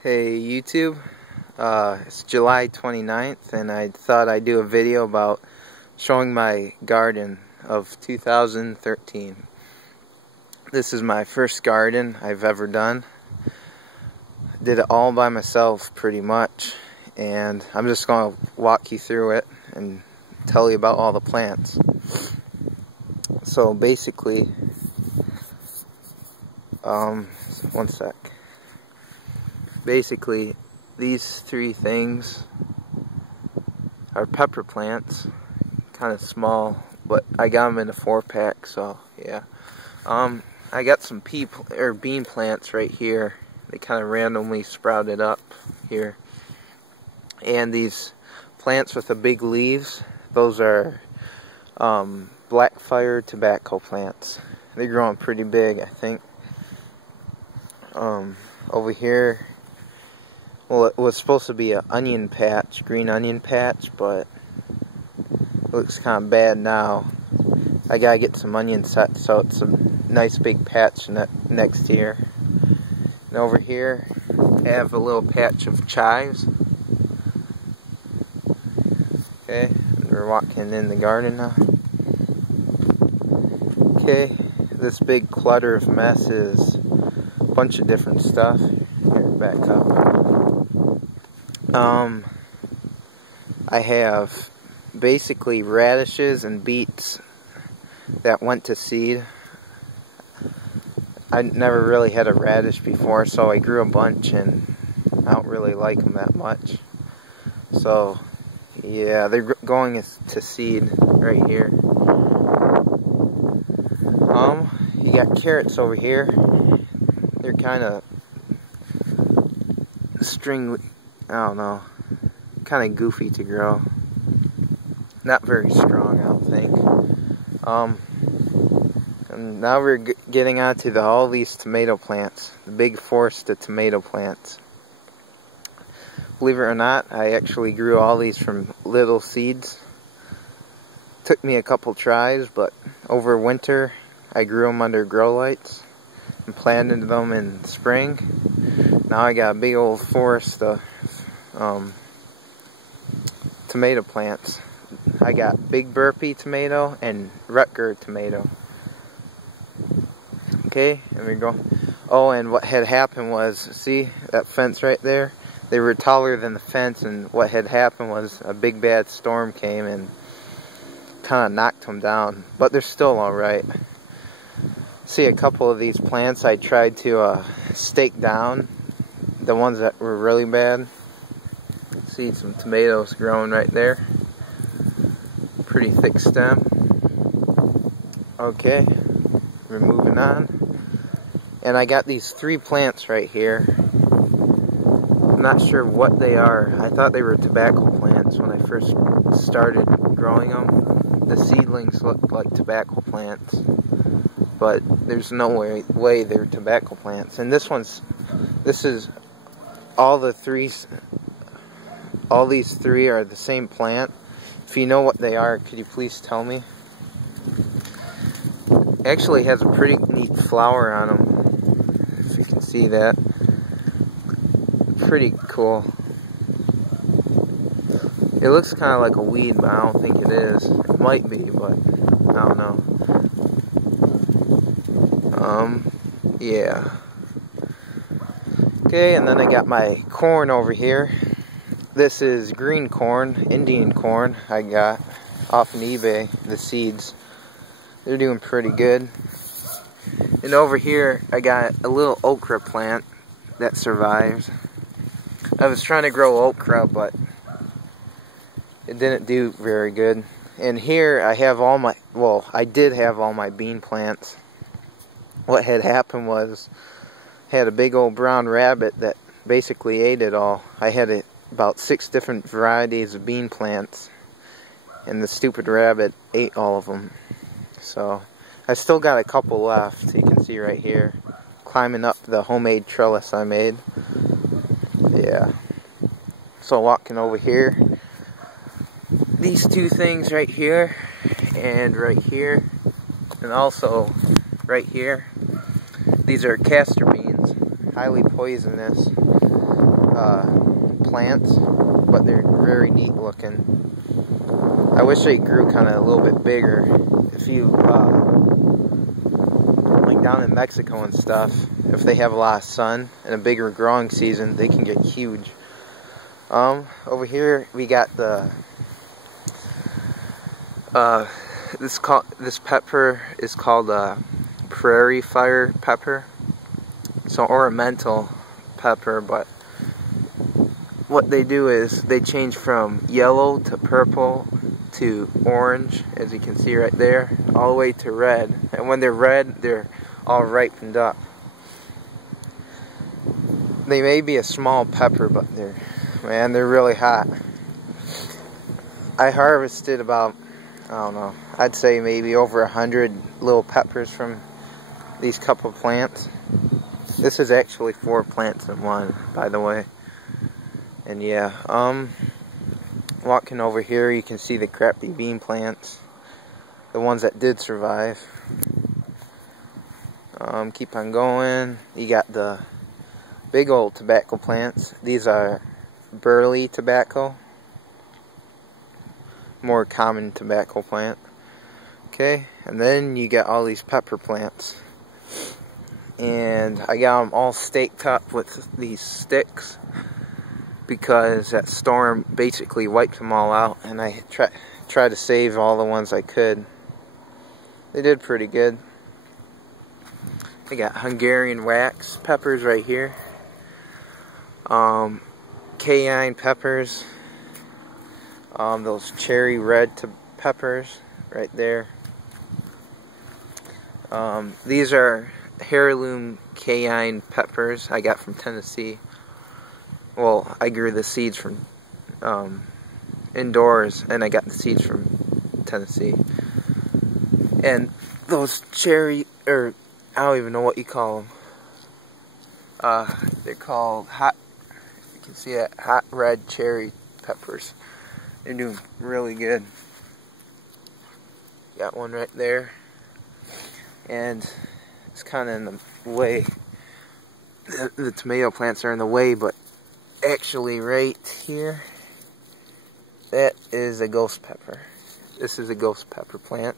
Hey YouTube, it's July 29th and I thought I'd do a video about showing my garden of 2013. This is my first garden I've ever done. Did it all by myself pretty much, and I'm just going to walk you through it and tell you about all the plants. So basically, one sec. Basically, these three things are pepper plants, kind of small, but I got them in a 4-pack, so yeah. I got some bean plants right here. They kind of randomly sprouted up here. And these plants with the big leaves, those are Blackfire tobacco plants. They're growing pretty big, I think. Over here, well, it was supposed to be an onion patch, green onion patch, but it looks kind of bad now. I gotta get some onion set so it's a nice big patch next year. And over here, I have a little patch of chives. Okay, we're walking in the garden now. Okay, this big clutter of mess is a bunch of different stuff. Here, back up. I have basically radishes and beets that went to seed. I never really had a radish before, so I grew a bunch and I don't really like them that much. So yeah, they're going to seed right here. You got carrots over here. They're kind of I don't know, kind of goofy to grow. Not very strong, I don't think. And now we're getting onto all these tomato plants, the big forest of tomato plants. Believe it or not, I actually grew all these from little seeds. Took me a couple tries, but over winter I grew them under grow lights and planted them in spring. Now I got a big old forest of tomato plants. I got Big Burpee tomato and Rutger tomato. Okay, and we go. Oh, and what had happened was, see that fence right there? They were taller than the fence, and what had happened was a big bad storm came and kind of knocked them down. But they're still alright. See, a couple of these plants I tried to stake down, the ones that were really bad. See some tomatoes growing right there. Pretty thick stem. Okay, we're moving on. And I got these 3 plants right here. I'm not sure what they are. I thought they were tobacco plants when I first started growing them. The seedlings looked like tobacco plants, but there's no way they're tobacco plants. And this is all these 3 are the same plant. If you know what they are, could you please tell me? It actually has a pretty neat flower on them, if you can see that. Pretty cool. It looks kind of like a weed, but I don't think it is. It might be, but I don't know. Yeah. Okay, and then I got my corn over here. This is green corn, Indian corn I got off of eBay, the seeds. They're doing pretty good. And over here I got a little okra plant that survives. I was trying to grow okra, but it didn't do very good. And here I have I did have all my bean plants. What had happened was, I had a big old brown rabbit that basically ate it all. I had about 6 different varieties of bean plants, and the stupid rabbit ate all of them. So I still got a couple left. You can see right here, climbing up the homemade trellis I made. Yeah. So walking over here, these 2 things right here and right here, and also right here, these are castor beans, highly poisonous. plants, but they're very neat looking. I wish they grew kind of a little bit bigger. If you, like down in Mexico and stuff, if they have a lot of sun and a bigger growing season, they can get huge. Over here we got the, this pepper is called prairie fire pepper. It's an ornamental pepper, but what they do is they change from yellow to purple to orange, as you can see right there, all the way to red. And when they're red, they're all ripened up. They may be a small pepper, but they're really hot. I harvested about, I don't know, I'd say maybe over 100 little peppers from these couple plants. This is actually 4 plants in one, by the way. And yeah, walking over here, you can see the crappy bean plants, the ones that did survive. Keep on going. You got the big old tobacco plants. These are burley tobacco, more common tobacco plant. Okay, and then you got all these pepper plants, and I got them all staked up with these sticks because that storm basically wiped them all out, and I tried to save all the ones I could. They did pretty good. I got Hungarian wax peppers right here, cayenne peppers, those cherry red peppers right there. These are heirloom cayenne peppers I got from Tennessee. Well, I grew the seeds from indoors, and I got the seeds from Tennessee. And those cherry, or I don't even know what you call them. They're called hot, you can see that, hot red cherry peppers. They're doing really good. Got one right there. And it's kind of in the way. The tomato plants are in the way, but actually right here, that is a ghost pepper. This is a ghost pepper plant.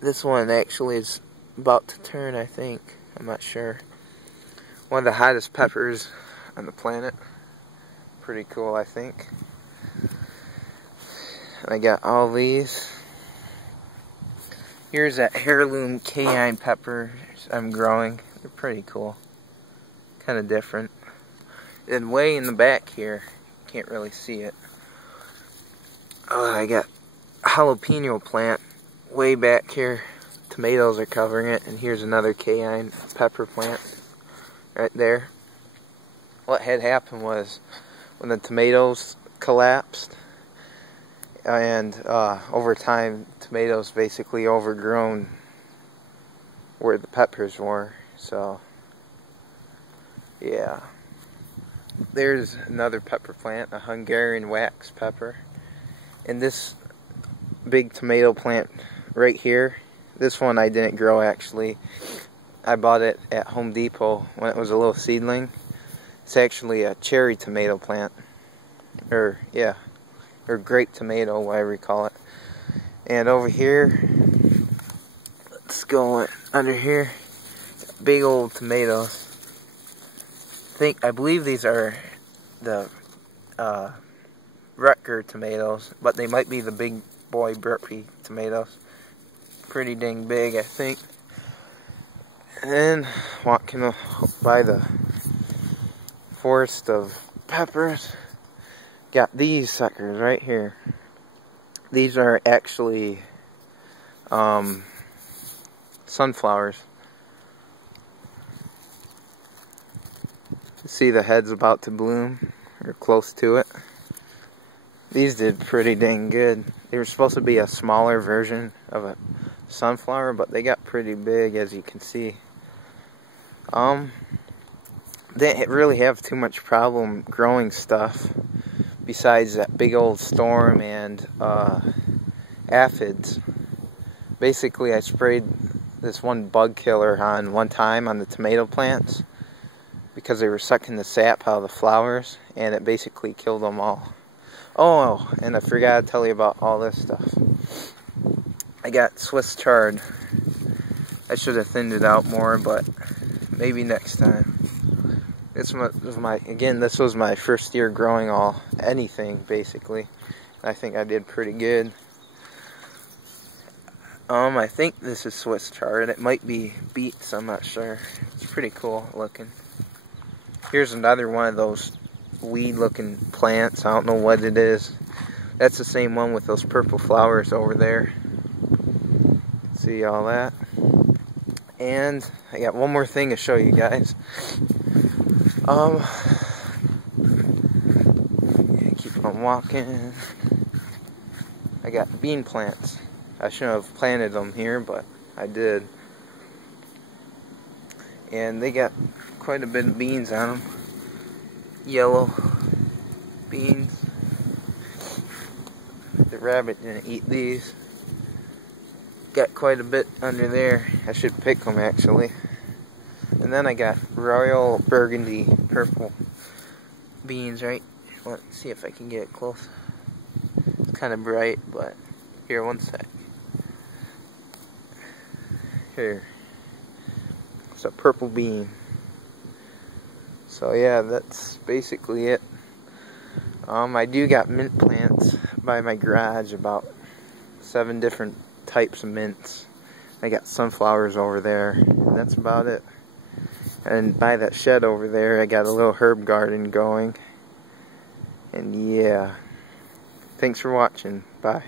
This one actually is about to turn, I think. I'm not sure. One of the hottest peppers on the planet. Pretty cool, I think. I got all these. Here's that heirloom cayenne pepper I'm growing. They're pretty cool. Kind of different. And way in the back here, can't really see it. I got a jalapeno plant way back here. Tomatoes are covering it, and here's another cayenne pepper plant right there. What had happened was when the tomatoes collapsed, and over time tomatoes basically overgrown where the peppers were. So yeah, there's another pepper plant, a Hungarian wax pepper. And this big tomato plant right here, this one I didn't grow actually. I bought it at Home Depot when it was a little seedling. It's actually a cherry tomato plant, or yeah, or grape tomato, whatever you call it. And over here, let's go under here, big old tomatoes. I believe these are the Rutger tomatoes, but they might be the big boy burpee tomatoes. Pretty dang big, I think. And walking by the forest of peppers, got these suckers right here. These are actually sunflowers. You see the head's about to bloom, or close to it. These did pretty dang good. They were supposed to be a smaller version of a sunflower, but they got pretty big, as you can see. They didn't really have too much problem growing stuff besides that big old storm and aphids. Basically, I sprayed this one bug killer on one time on the tomato plants, because they were sucking the sap out of the flowers, and it basically killed them all. Oh, and I forgot to tell you about all this stuff. I got Swiss chard. I should have thinned it out more, but maybe next time. This was my first year growing anything basically. I think I did pretty good. I think this is Swiss chard. It might be beets, I'm not sure. It's pretty cool looking. Here's another one of those weed looking plants. I don't know what it is. That's the same one with those purple flowers over there. See all that? And I got one more thing to show you guys. Keep on walking. I got bean plants. I shouldn't have planted them here, but I did. And they got quite a bit of beans on them. Yellow beans. The rabbit didn't eat these. Got quite a bit under there. I should pick them actually. And then I got royal burgundy purple beans, right? Let's see if I can get it close. It's kind of bright, but here, one sec. Here. It's a purple bean. So yeah, that's basically it. I do got mint plants by my garage, about 7 different types of mints. I got sunflowers over there, and that's about it. And by that shed over there, I got a little herb garden going. And yeah, thanks for watching. Bye.